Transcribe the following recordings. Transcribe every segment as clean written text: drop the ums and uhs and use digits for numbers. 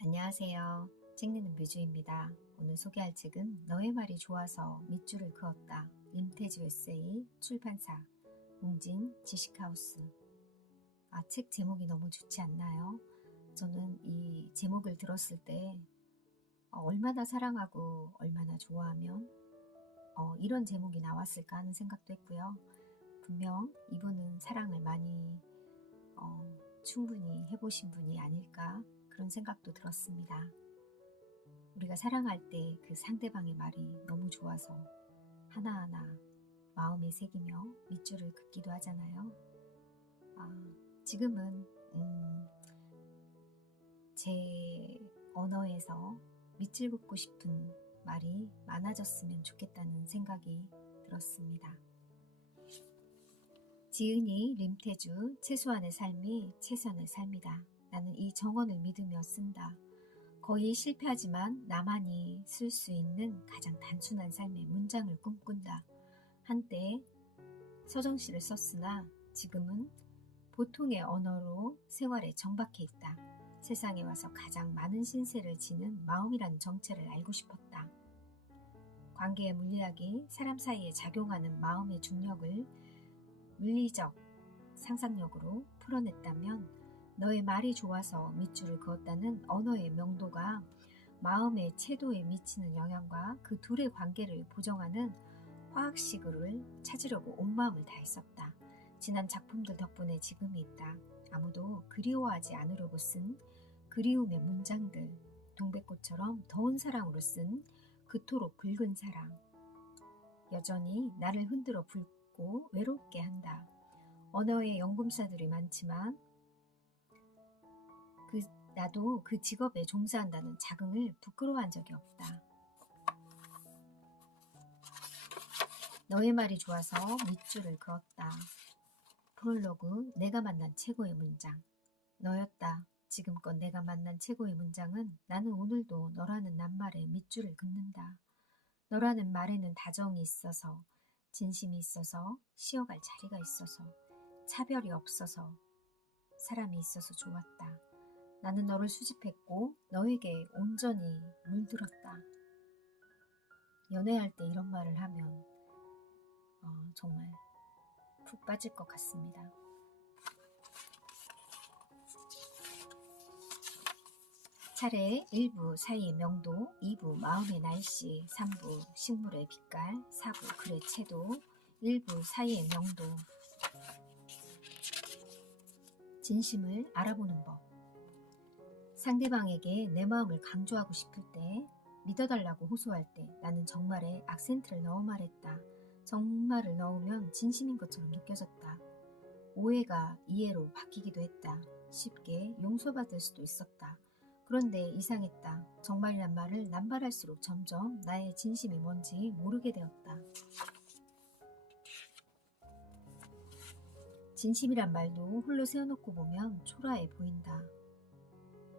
안녕하세요. 책 읽는 뮤주입니다. 오늘 소개할 책은 너의 말이 좋아서 밑줄을 그었다. 림태주 에세이 출판사 웅진 지식하우스. 책 제목이 너무 좋지 않나요? 저는 이 제목을 들었을 때 얼마나 사랑하고 얼마나 좋아하면 이런 제목이 나왔을까 하는 생각도 했고요. 분명 이분은 사랑을 많이 충분히 해보신 분이 아닐까 그런 생각도 들었습니다. 우리가 사랑할 때 그 상대방의 말이 너무 좋아서 하나하나 마음에 새기며 밑줄을 긋기도 하잖아요. 지금은 제 언어에서 밑줄 긋고 싶은 말이 많아졌으면 좋겠다는 생각이 들었습니다. 지은이 림태주 최소한의 삶이 최선의 삶이다. 나는 이 정언을 믿으며 쓴다. 거의 실패하지만 나만이 쓸 수 있는 가장 단순한 삶의 문장을 꿈꾼다. 한때 서정시를 썼으나 지금은 보통의 언어로 생활에 정박해 있다. 세상에 와서 가장 많은 신세를 지는 마음이라는 정체를 알고 싶었다. 관계의 물리학이 사람 사이에 작용하는 마음의 중력을 물리적 상상력으로 풀어냈다면 너의 말이 좋아서 밑줄을 그었다는 언어의 명도가 마음의 채도에 미치는 영향과 그 둘의 관계를 보정하는 화학식을 찾으려고 온 마음을 다했었다. 지난 작품들 덕분에 지금이 있다. 아무도 그리워하지 않으려고 쓴 그리움의 문장들, 동백꽃처럼 더운 사랑으로 쓴 그토록 붉은 사랑. 여전히 나를 흔들어 붉고 외롭게 한다. 언어의 연금사들이 많지만 나도 그 직업에 종사한다는 자긍을 부끄러워한 적이 없다. 너의 말이 좋아서 밑줄을 그었다. 프롤로그 내가 만난 최고의 문장. 너였다. 지금껏 내가 만난 최고의 문장은 나는 오늘도 너라는 낱말에 밑줄을 긋는다. 너라는 말에는 다정이 있어서, 진심이 있어서, 쉬어갈 자리가 있어서, 차별이 없어서, 사람이 있어서 좋았다. 나는 너를 수집했고 너에게 온전히 물들었다. 연애할 때 이런 말을 하면 정말 푹 빠질 것 같습니다. 차례 1부 사이의 명도, 2부 마음의 날씨, 3부 식물의 빛깔, 4부 글의 채도, 1부 사이의 명도. 진심을 알아보는 법. 상대방에게 내 마음을 강조하고 싶을 때, 믿어달라고 호소할 때 나는 정말에 악센트를 넣어 말했다. 정말을 넣으면 진심인 것처럼 느껴졌다. 오해가 이해로 바뀌기도 했다. 쉽게 용서받을 수도 있었다. 그런데 이상했다. 정말이란 말을 남발할수록 점점 나의 진심이 뭔지 모르게 되었다. 진심이란 말도 홀로 세워놓고 보면 초라해 보인다.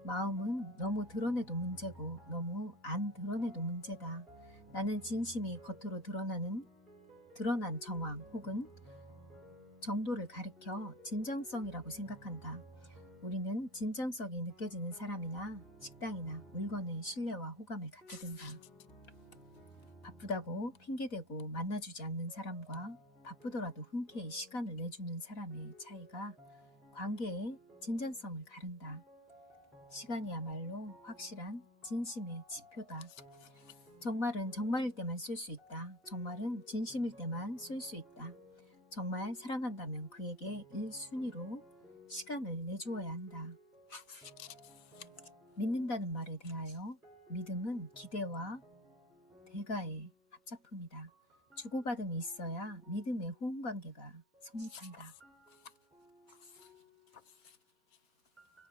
마음은 너무 드러내도 문제고 너무 안 드러내도 문제다. 나는 진심이 겉으로 드러난 정황 혹은 정도를 가리켜 진정성이라고 생각한다. 우리는 진정성이 느껴지는 사람이나 식당이나 물건의 신뢰와 호감을 갖게 된다. 바쁘다고 핑계대고 만나주지 않는 사람과 바쁘더라도 흔쾌히 시간을 내주는 사람의 차이가 관계의 진전성을 가른다. 시간이야말로 확실한 진심의 지표다. 정말은 정말일 때만 쓸 수 있다. 정말은 진심일 때만 쓸 수 있다. 정말 사랑한다면 그에게 1순위로 시간을 내주어야 한다. 믿는다는 말에 대하여 믿음은 기대와 대가의 합작품이다. 주고받음이 있어야 믿음의 호응관계가 성립한다.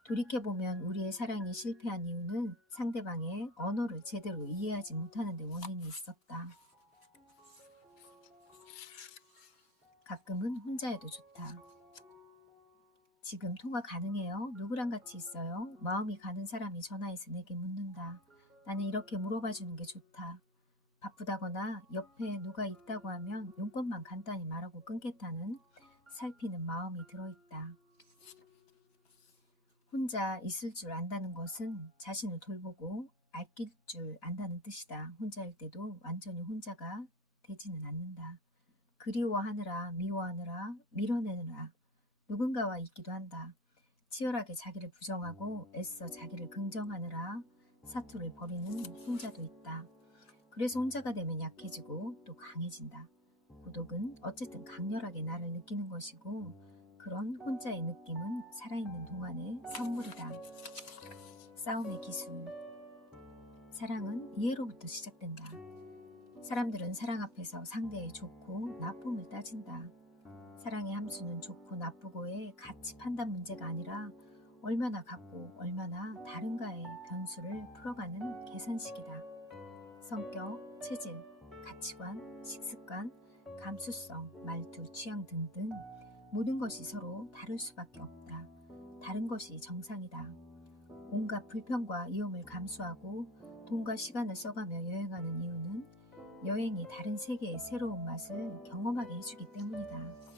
돌이켜보면 우리의 사랑이 실패한 이유는 상대방의 언어를 제대로 이해하지 못하는 데 원인이 있었다. 가끔은 혼자 해도 좋다. 지금 통화 가능해요? 누구랑 같이 있어요? 마음이 가는 사람이 전화해서 내게 묻는다. 나는 이렇게 물어봐주는 게 좋다. 바쁘다거나 옆에 누가 있다고 하면 용건만 간단히 말하고 끊겠다는 살피는 마음이 들어있다. 혼자 있을 줄 안다는 것은 자신을 돌보고 아낄 줄 안다는 뜻이다. 혼자일 때도 완전히 혼자가 되지는 않는다. 그리워하느라, 미워하느라, 밀어내느라 누군가와 있기도 한다. 치열하게 자기를 부정하고 애써 자기를 긍정하느라 사투를 벌이는 혼자도 있다. 그래서 혼자가 되면 약해지고 또 강해진다. 고독은 어쨌든 강렬하게 나를 느끼는 것이고 그런 혼자의 느낌은 살아있는 동안의 선물이다. 싸움의 기술. 사랑은 이해로부터 시작된다. 사람들은 사랑 앞에서 상대의 좋고 나쁨을 따진다. 사랑의 함수는 좋고 나쁘고의 가치 판단 문제가 아니라 얼마나 같고 얼마나 다른가의 변수를 풀어가는 계산식이다. 성격, 체질, 가치관, 식습관, 감수성, 말투, 취향 등등 모든 것이 서로 다를 수밖에 없다. 다른 것이 정상이다. 온갖 불평과 위험을 감수하고 돈과 시간을 써가며 여행하는 이유는 여행이 다른 세계의 새로운 맛을 경험하게 해주기 때문이다.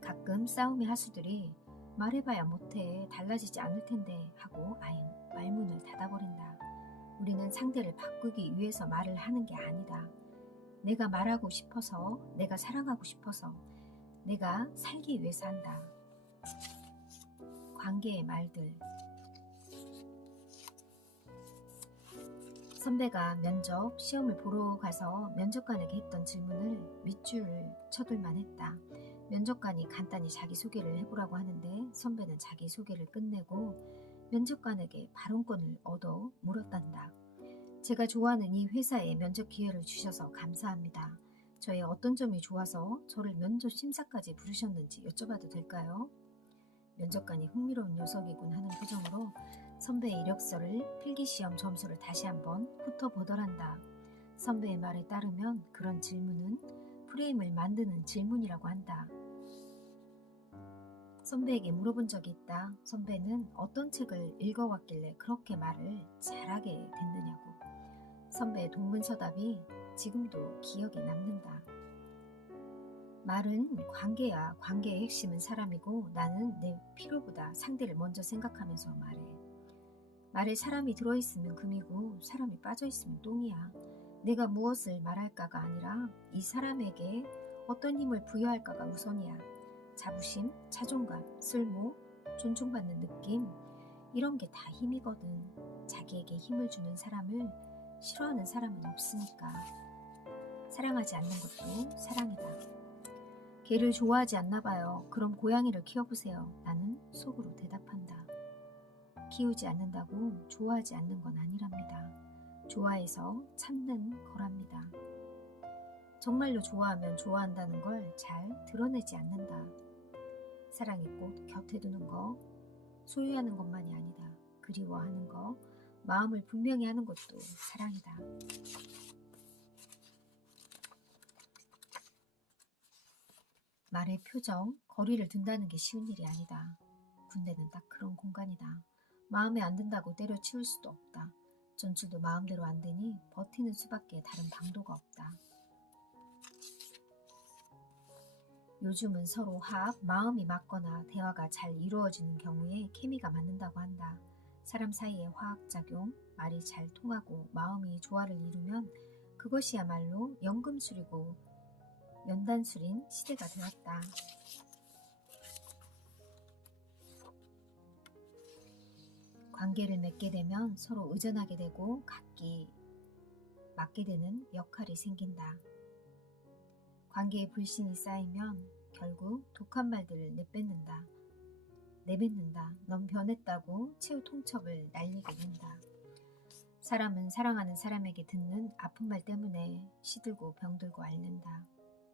가끔 싸움의 하수들이 말해봐야 못해 달라지지 않을 텐데 하고 아예 말문을 닫아버린다. 우리는 상대를 바꾸기 위해서 말을 하는 게 아니다. 내가 말하고 싶어서, 내가 사랑하고 싶어서, 내가 살기 위해서 한다. 관계의 말들. 선배가 면접 시험을 보러 가서 면접관에게 했던 질문을 밑줄을 쳐둘만 했다. 면접관이 간단히 자기소개를 해보라고 하는데 선배는 자기소개를 끝내고 면접관에게 발언권을 얻어 물었단다. 제가 좋아하는 이 회사에 면접 기회를 주셔서 감사합니다. 저의 어떤 점이 좋아서 저를 면접 심사까지 부르셨는지 여쭤봐도 될까요? 면접관이 흥미로운 녀석이군 하는 표정으로 선배의 이력서를 필기시험 점수를 다시 한번 훑어보더란다. 선배의 말에 따르면 그런 질문은 프레임을 만드는 질문이라고 한다. 선배에게 물어본 적이 있다. 선배는 어떤 책을 읽어왔길래 그렇게 말을 잘하게 됐느냐고. 선배의 동문서답이 지금도 기억에 남는다. 말은 관계야. 관계의 핵심은 사람이고 나는 내 필요보다 상대를 먼저 생각하면서 말해. 말에 사람이 들어있으면 금이고 사람이 빠져있으면 똥이야. 내가 무엇을 말할까가 아니라 이 사람에게 어떤 힘을 부여할까가 우선이야. 자부심, 자존감, 쓸모, 존중받는 느낌 이런 게 다 힘이거든. 자기에게 힘을 주는 사람을 싫어하는 사람은 없으니까. 사랑하지 않는 것도 사랑이다. 개를 좋아하지 않나 봐요. 그럼 고양이를 키워보세요. 나는 속으로 대답한다. 키우지 않는다고 좋아하지 않는 건 아니랍니다. 좋아해서 참는 거랍니다. 정말로 좋아하면 좋아한다는 걸 잘 드러내지 않는다. 사랑이 꼭 곁에 두는 거, 소유하는 것만이 아니다. 그리워하는 거, 마음을 분명히 하는 것도 사랑이다. 말의 표정, 거리를 둔다는 게 쉬운 일이 아니다. 군대는 딱 그런 공간이다. 마음에 안 든다고 때려치울 수도 없다. 전출도 마음대로 안 되니 버티는 수밖에 다른 방도가 없다. 요즘은 서로 화합, 마음이 맞거나 대화가 잘 이루어지는 경우에 케미가 맞는다고 한다. 사람 사이의 화학작용, 말이 잘 통하고 마음이 조화를 이루면 그것이야말로 연금술이고 연단술인 시대가 되었다. 관계를 맺게 되면 서로 의존하게 되고 각기 맡게 되는 역할이 생긴다. 관계에 불신이 쌓이면 결국 독한 말들을 내뱉는다. 넌 변했다고 최후 통첩을 날리게 된다. 사람은 사랑하는 사람에게 듣는 아픈 말 때문에 시들고 병들고 앓는다.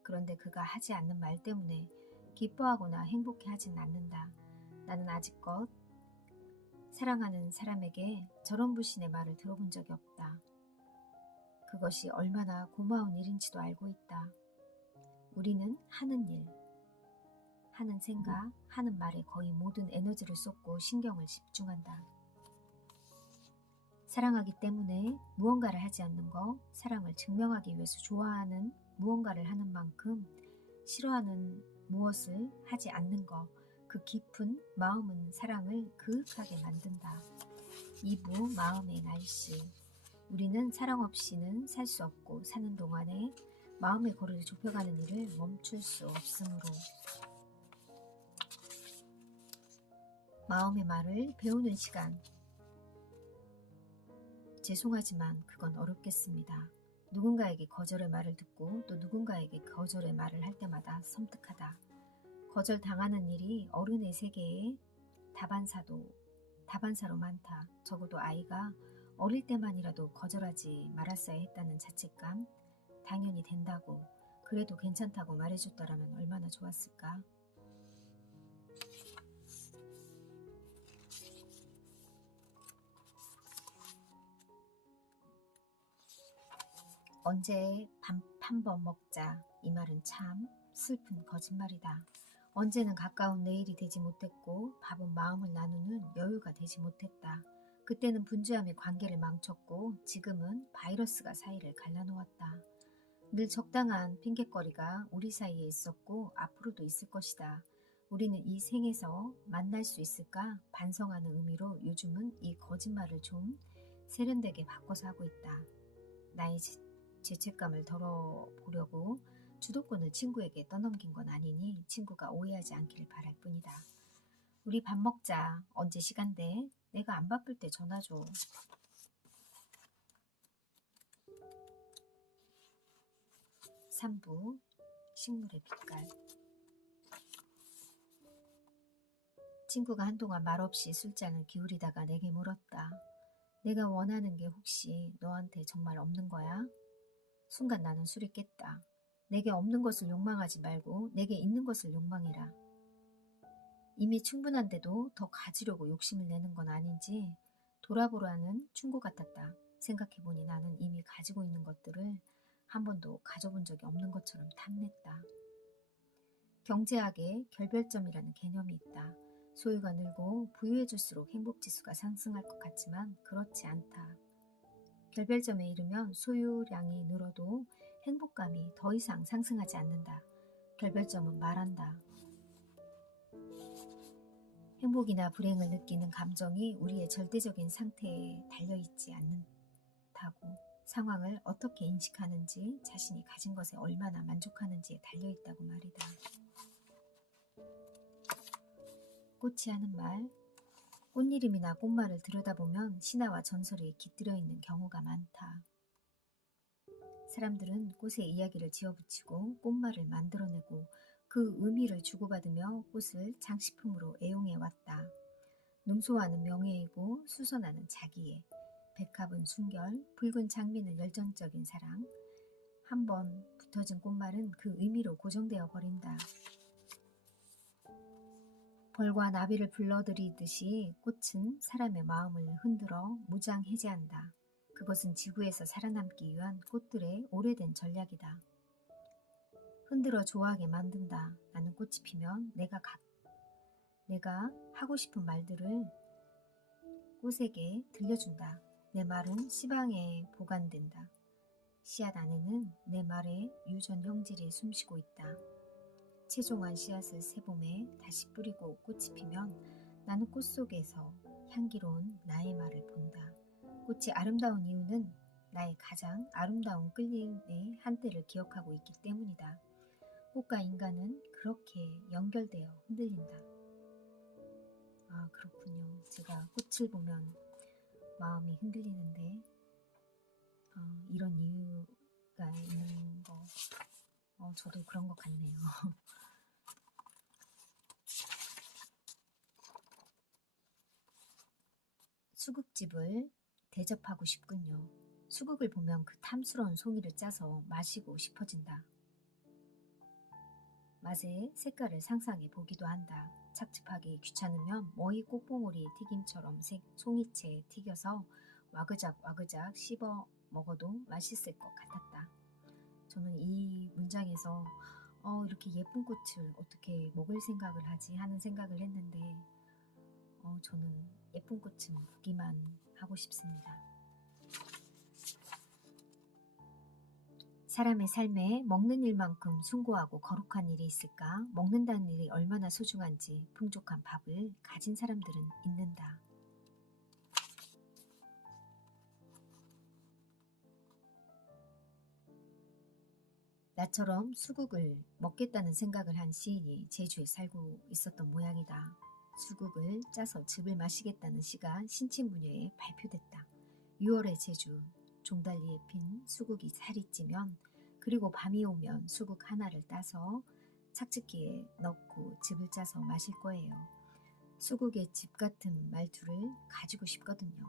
그런데 그가 하지 않는 말 때문에 기뻐하거나 행복해하진 않는다. 나는 아직껏 사랑하는 사람에게 저런 불신의 말을 들어본 적이 없다. 그것이 얼마나 고마운 일인지도 알고 있다. 우리는 하는 일, 하는 생각, 하는 말에 거의 모든 에너지를 쏟고 신경을 집중한다. 사랑하기 때문에 무언가를 하지 않는 거, 사랑을 증명하기 위해서 좋아하는 무언가를 하는 만큼 싫어하는 무엇을 하지 않는 거, 그 깊은 마음은 사랑을 그윽하게 만든다. 2부 마음의 날씨. 우리는 사랑 없이는 살 수 없고 사는 동안에 마음의 거리를 좁혀가는 일을 멈출 수 없으므로 마음의 말을 배우는 시간. 죄송하지만 그건 어렵겠습니다. 누군가에게 거절의 말을 듣고 또 누군가에게 거절의 말을 할 때마다 섬뜩하다. 거절당하는 일이 어른의 세계에 다반사로 많다. 적어도 아이가 어릴 때만이라도 거절하지 말았어야 했다는 자책감, 당연히 된다고, 그래도 괜찮다고 말해줬더라면 얼마나 좋았을까. 언제 밥 한 번 먹자. 이 말은 참 슬픈 거짓말이다. 언제는 가까운 내일이 되지 못했고 밥은 마음을 나누는 여유가 되지 못했다. 그때는 분주함이 관계를 망쳤고 지금은 바이러스가 사이를 갈라놓았다. 늘 적당한 핑곗거리가 우리 사이에 있었고 앞으로도 있을 것이다. 우리는 이 생에서 만날 수 있을까 반성하는 의미로 요즘은 이 거짓말을 좀 세련되게 바꿔서 하고 있다. 나의 죄책감을 덜어보려고 주도권을 친구에게 떠넘긴 건 아니니 친구가 오해하지 않기를 바랄 뿐이다. 우리 밥 먹자. 언제 시간 돼? 내가 안 바쁠 때 전화 줘. (3부) 식물의 빛깔. 친구가 한동안 말없이 술잔을 기울이다가 내게 물었다. 내가 원하는 게 혹시 너한테 정말 없는 거야? 순간 나는 술이 깼다. 내게 없는 것을 욕망하지 말고 내게 있는 것을 욕망해라. 이미 충분한데도 더 가지려고 욕심을 내는 건 아닌지 돌아보라는 충고 같았다. 생각해보니 나는 이미 가지고 있는 것들을 한 번도 가져본 적이 없는 것처럼 탐냈다. 경제학에 결별점이라는 개념이 있다. 소유가 늘고 부유해질수록 행복지수가 상승할 것 같지만 그렇지 않다. 결별점에 이르면 소유량이 늘어도 행복감이 더 이상 상승하지 않는다. 결별점은 말한다. 행복이나 불행을 느끼는 감정이 우리의 절대적인 상태에 달려있지 않는다고, 상황을 어떻게 인식하는지, 자신이 가진 것에 얼마나 만족하는지에 달려있다고 말이다. 꽃이 하는 말. 꽃 이름이나 꽃말을 들여다보면 신화와 전설이 깃들여 있는 경우가 많다. 사람들은 꽃에 이야기를 지어붙이고 꽃말을 만들어내고 그 의미를 주고받으며 꽃을 장식품으로 애용해왔다. 능소화는 명예이고 수선화는 자기애, 백합은 순결, 붉은 장미는 열정적인 사랑. 한번 붙어진 꽃말은 그 의미로 고정되어 버린다. 벌과 나비를 불러들이듯이 꽃은 사람의 마음을 흔들어 무장해제한다. 그것은 지구에서 살아남기 위한 꽃들의 오래된 전략이다. 흔들어 좋아하게 만든다. 나는 꽃이 피면 내가 하고 싶은 말들을 꽃에게 들려준다. 내 말은 씨방에 보관된다. 씨앗 안에는 내 말의 유전 형질이 숨쉬고 있다. 최종한 씨앗을 새봄에 다시 뿌리고 꽃이 피면 나는 꽃 속에서 향기로운 나의 말을 본다. 꽃이 아름다운 이유는 나의 가장 아름다운 끌림의 한때를 기억하고 있기 때문이다. 꽃과 인간은 그렇게 연결되어 흔들린다. 아, 그렇군요. 제가 꽃을 보면 마음이 흔들리는데 이런 이유가 있는 거 저도 그런 것 같네요. 수국집을 대접하고 싶군요. 수국을 보면 그 탐스러운 송이를 짜서 마시고 싶어진다. 맛의 색깔을 상상해 보기도 한다. 착즙하기 귀찮으면 머위 꽃봉오리 튀김처럼 송이채에 튀겨서 와그작 씹어 먹어도 맛있을 것 같았다. 저는 이 문장에서 이렇게 예쁜 꽃을 어떻게 먹을 생각을 하지 하는 생각을 했는데 저는 예쁜 꽃은 보기만 하고 싶습니다. 사람의 삶에 먹는 일만큼 숭고하고 거룩한 일이 있을까? 먹는다는 일이 얼마나 소중한지 풍족한 밥을 가진 사람들은 있는다. 나처럼 수국을 먹겠다는 생각을 한 시인이 제주에 살고 있었던 모양이다. 수국을 짜서 즙을 마시겠다는 시가 신친문예에 발표됐다. 6월의 제주, 종달리에 핀 수국이 살이 찌면 그리고 밤이 오면 수국 하나를 따서 착즙기에 넣고 즙을 짜서 마실 거예요. 수국의 즙 같은 말투를 가지고 싶거든요.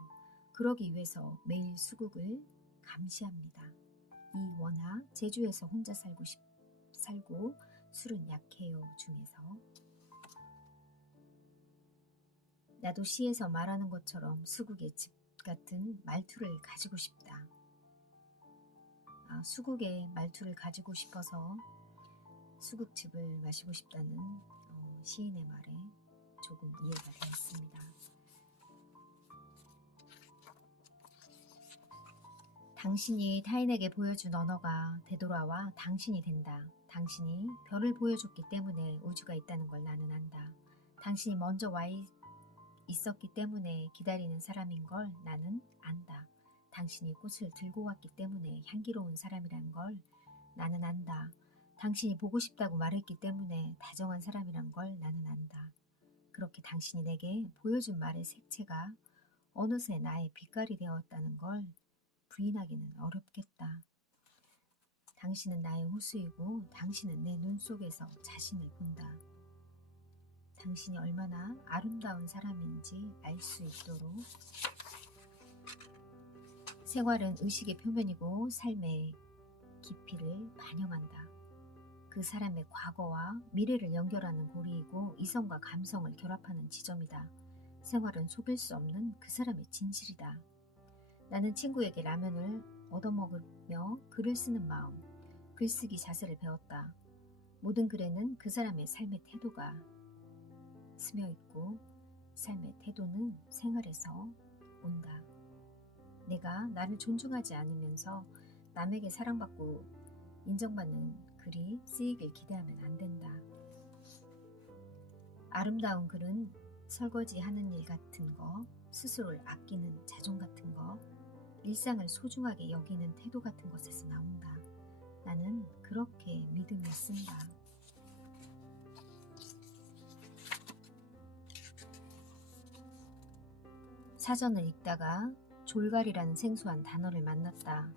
그러기 위해서 매일 수국을 감시합니다. 이원하 제주에서 혼자 살고 술은 약해요 중에서 나도 시에서 말하는 것처럼 수국의 즙 같은 말투를 가지고 싶다. 수국의 말투를 가지고 싶어서 수국즙을 마시고 싶다는 시인의 말에 조금 이해가 되었습니다. 당신이 타인에게 보여준 언어가 되돌아와 당신이 된다. 당신이 별을 보여줬기 때문에 우주가 있다는 걸 나는 안다. 당신이 먼저 와 있었기 때문에 기다리는 사람인 걸 나는 안다. 당신이 꽃을 들고 왔기 때문에 향기로운 사람이란 걸 나는 안다. 당신이 보고 싶다고 말했기 때문에 다정한 사람이란 걸 나는 안다. 그렇게 당신이 내게 보여준 말의 색채가 어느새 나의 빛깔이 되었다는 걸 부인하기는 어렵겠다. 당신은 나의 호수이고 당신은 내 눈 속에서 자신을 본다. 당신이 얼마나 아름다운 사람인지 알 수 있도록 생활은 의식의 표면이고 삶의 깊이를 반영한다. 그 사람의 과거와 미래를 연결하는 고리이고 이성과 감성을 결합하는 지점이다. 생활은 속일 수 없는 그 사람의 진실이다. 나는 친구에게 라면을 얻어먹으며 글을 쓰는 마음, 글쓰기 자세를 배웠다. 모든 글에는 그 사람의 삶의 태도가 스며있고 삶의 태도는 생활에서 온다. 내가 나를 존중하지 않으면서 남에게 사랑받고 인정받는 글이 쓰이길 기대하면 안 된다. 아름다운 글은 설거지하는 일 같은 거, 스스로를 아끼는 자존 같은 거, 일상을 소중하게 여기는 태도 같은 것에서 나온다. 나는 그렇게 믿음을 쓴다. 사전을 읽다가 졸갈이라는 생소한 단어를 만났다.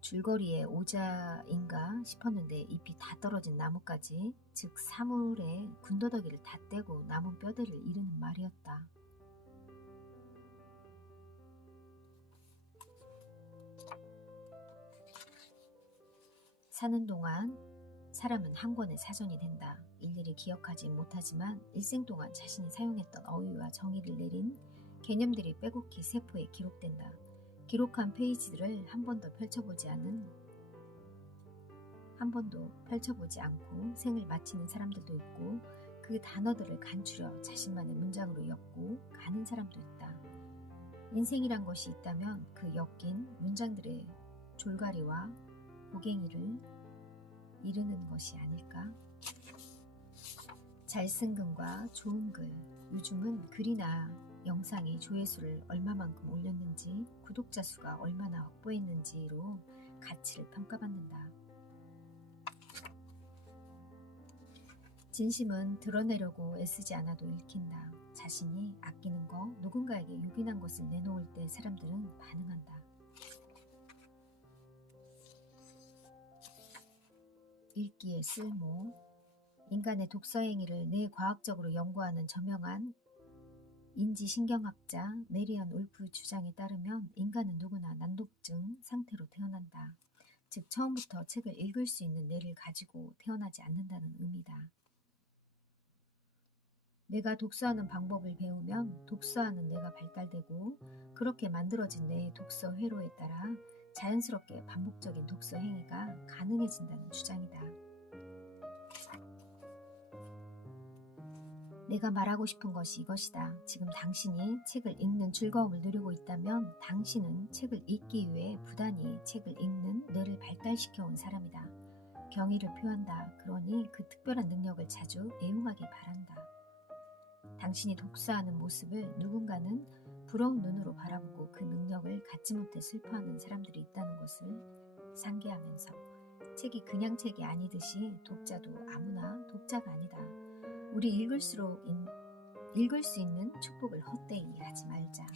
줄거리에 오자인가 싶었는데 잎이 다 떨어진 나뭇가지, 즉 사물에 군더더기를 다 떼고 남은 뼈대를 이르는 말이었다. 사는 동안 사람은 한 권의 사전이 된다. 일일이 기억하지 못하지만 일생 동안 자신이 사용했던 어휘와 정의를 내린 개념들이 빼곡히 세포에 기록된다. 기록한 페이지들을 한 번도 펼쳐보지 않고 생을 마치는 사람들도 있고 그 단어들을 간추려 자신만의 문장으로 엮고 가는 사람도 있다. 인생이란 것이 있다면 그 엮인 문장들의 졸가리와 고갱이를 이르는 것이 아닐까? 잘 쓴 글과 좋은 글, 요즘은 글이나 영상이 조회수를 얼마만큼 올렸는지, 구독자 수가 얼마나 확보했는지로 가치를 평가받는다. 진심은 드러내려고 애쓰지 않아도 읽힌다. 자신이 아끼는 거, 누군가에게 요긴한 것을 내놓을 때 사람들은 반응한다. 읽기의 쓸모, 인간의 독서 행위를 뇌과학적으로 연구하는 저명한 인지신경학자 메리언 울프 주장에 따르면 인간은 누구나 난독증 상태로 태어난다. 즉 처음부터 책을 읽을 수 있는 뇌를 가지고 태어나지 않는다는 의미다. 내가 독서하는 방법을 배우면 독서하는 뇌가 발달되고 그렇게 만들어진 뇌의 독서 회로에 따라 자연스럽게 반복적인 독서 행위가 가능해진다는 주장이다. 내가 말하고 싶은 것이 이것이다. 지금 당신이 책을 읽는 즐거움을 누리고 있다면 당신은 책을 읽기 위해 부단히 책을 읽는 뇌를 발달시켜 온 사람이다. 경의를 표한다. 그러니 그 특별한 능력을 자주 애용하기 바란다. 당신이 독서하는 모습을 누군가는 부러운 눈으로 바라보고 그 능력을 갖지 못해 슬퍼하는 사람들이 있다는 것을 상기하면서 책이 그냥 책이 아니듯이 독자도 아무나 독자가 아니다. 우리 읽을수록 읽을 수 있는 축복을 헛되이 하지 말자.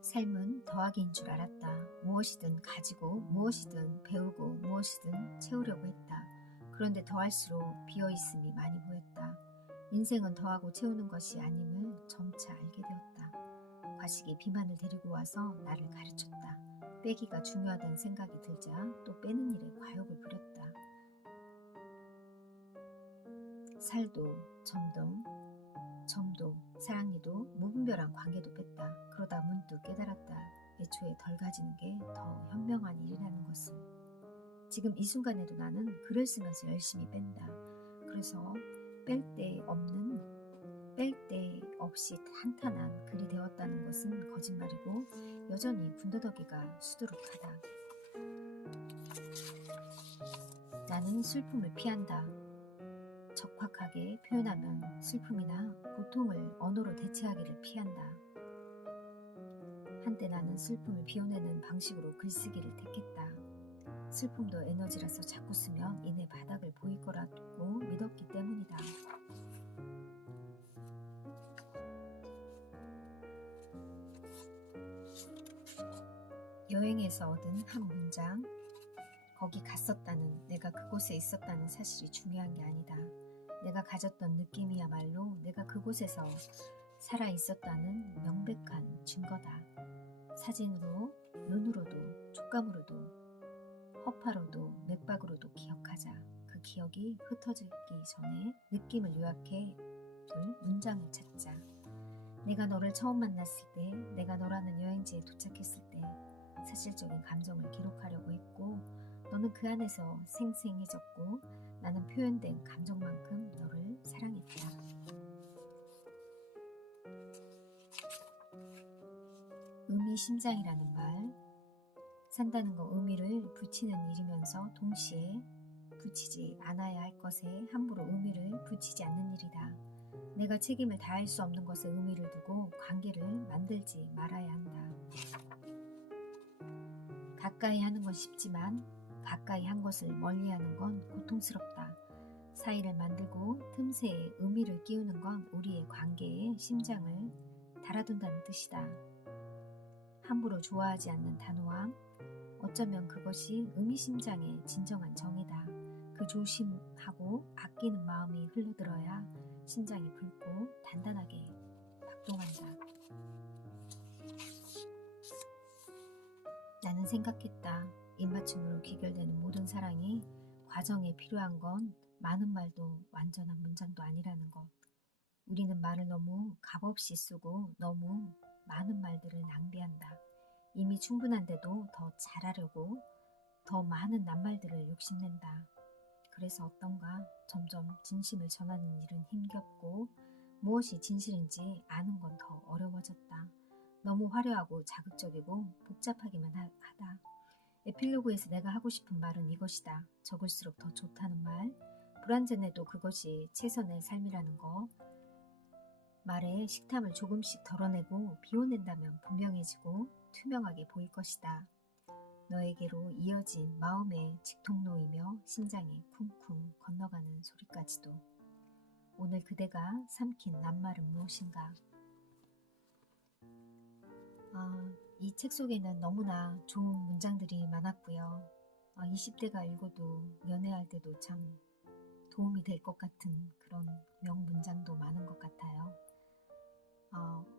삶은 더하기인 줄 알았다. 무엇이든 가지고 무엇이든 배우고 무엇이든 채우려고 했다. 그런데 더할수록 비어있음이 많이 보였다. 인생은 더하고 채우는 것이 아님을 점차 알게 되었다. 과식이 비만을 데리고 와서 나를 가르쳤다. 빼기가 중요하다는 생각이 들자 또 빼는 일에 과욕을 부렸다. 살도 점도 사랑니도 무분별한 관계도 뺐다. 그러다 문득 깨달았다. 애초에 덜 가지는 게 더 현명한 일이라는 것을. 지금 이 순간에도 나는 글을 쓰면서 열심히 뺀다. 그래서 뺄 데 없이 탄탄한 글이 되었다는 것은 거짓말이고 여전히 군더더기가 수두룩하다. 나는 슬픔을 피한다. 적확하게 표현하면 슬픔이나 고통을 언어로 대체하기를 피한다. 한때 나는 슬픔을 비워내는 방식으로 글쓰기를 택했다. 슬픔도 에너지라서 자꾸 쓰면 이내 바닥을 보일 거라고 믿었기 때문이다. 여행에서 얻은 한 문장, 거기 갔었다는, 내가 그곳에 있었다는 사실이 중요한 게 아니다. 내가 가졌던 느낌이야말로 내가 그곳에서 살아있었다는 명백한 증거다. 사진으로, 눈으로도, 촉감으로도, 허파로도, 맥박으로도 기억하자. 그 기억이 흩어지기 전에 느낌을 요약해 둘 문장을 찾자. 내가 너를 처음 만났을 때, 내가 너라는 여행지에 도착했을 때 사실적인 감정을 기록하려고 했고 너는 그 안에서 생생해졌고 나는 표현된 감정만큼 너를 사랑했다. 의미심장이라는 말, 산다는 거 의미를 붙이는 일이면서 동시에 붙이지 않아야 할 것에 함부로 의미를 붙이지 않는 일이다. 내가 책임을 다할 수 없는 것에 의미를 두고 관계를 만들지 말아야 한다. 가까이 하는 건 쉽지만 가까이 한 것을 멀리하는 건 고통스럽다. 사이를 만들고 틈새에 의미를 끼우는 건 우리의 관계에 심장을 달아둔다는 뜻이다. 함부로 좋아하지 않는 단호함, 어쩌면 그것이 의미심장의 진정한 정이다. 그 조심하고 아끼는 마음이 흘러들어야 심장이 붉고 단단하게 박동한다. 나는 생각했다. 입맞춤으로 귀결되는 모든 사랑이 과정에 필요한 건 많은 말도 완전한 문장도 아니라는 것. 우리는 말을 너무 값없이 쓰고 너무 많은 말들을 낭비한다. 이미 충분한데도 더 잘하려고 더 많은 낱말들을 욕심낸다. 그래서 어떤가 점점 진심을 전하는 일은 힘겹고 무엇이 진실인지 아는 건 더 어려워졌다. 너무 화려하고 자극적이고 복잡하기만 하다. 에필로그에서 내가 하고 싶은 말은 이것이다. 적을수록 더 좋다는 말, 불완전해도 그것이 최선의 삶이라는 거, 말에 식탐을 조금씩 덜어내고 비워낸다면 분명해지고 투명하게 보일 것이다. 너에게로 이어진 마음의 직통로이며 심장이 쿵쿵 건너가는 소리까지도. 오늘 그대가 삼킨 낱말은 무엇인가? 이 책 속에는 너무나 좋은 문장들이 많았고요. 20대가 읽어도 연애할 때도 참 도움이 될 것 같은 그런 명문장도 많은 것 같아요.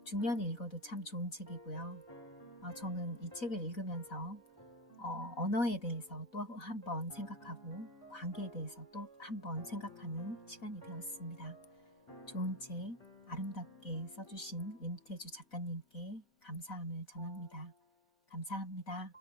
중년이 읽어도 참 좋은 책이고요. 저는 이 책을 읽으면서 언어에 대해서 또 한 번 생각하고 관계에 대해서 또 한 번 생각하는 시간이 되었습니다. 좋은 책 아름답게 써주신 임태주 작가님께 감사함을 전합니다. 감사합니다.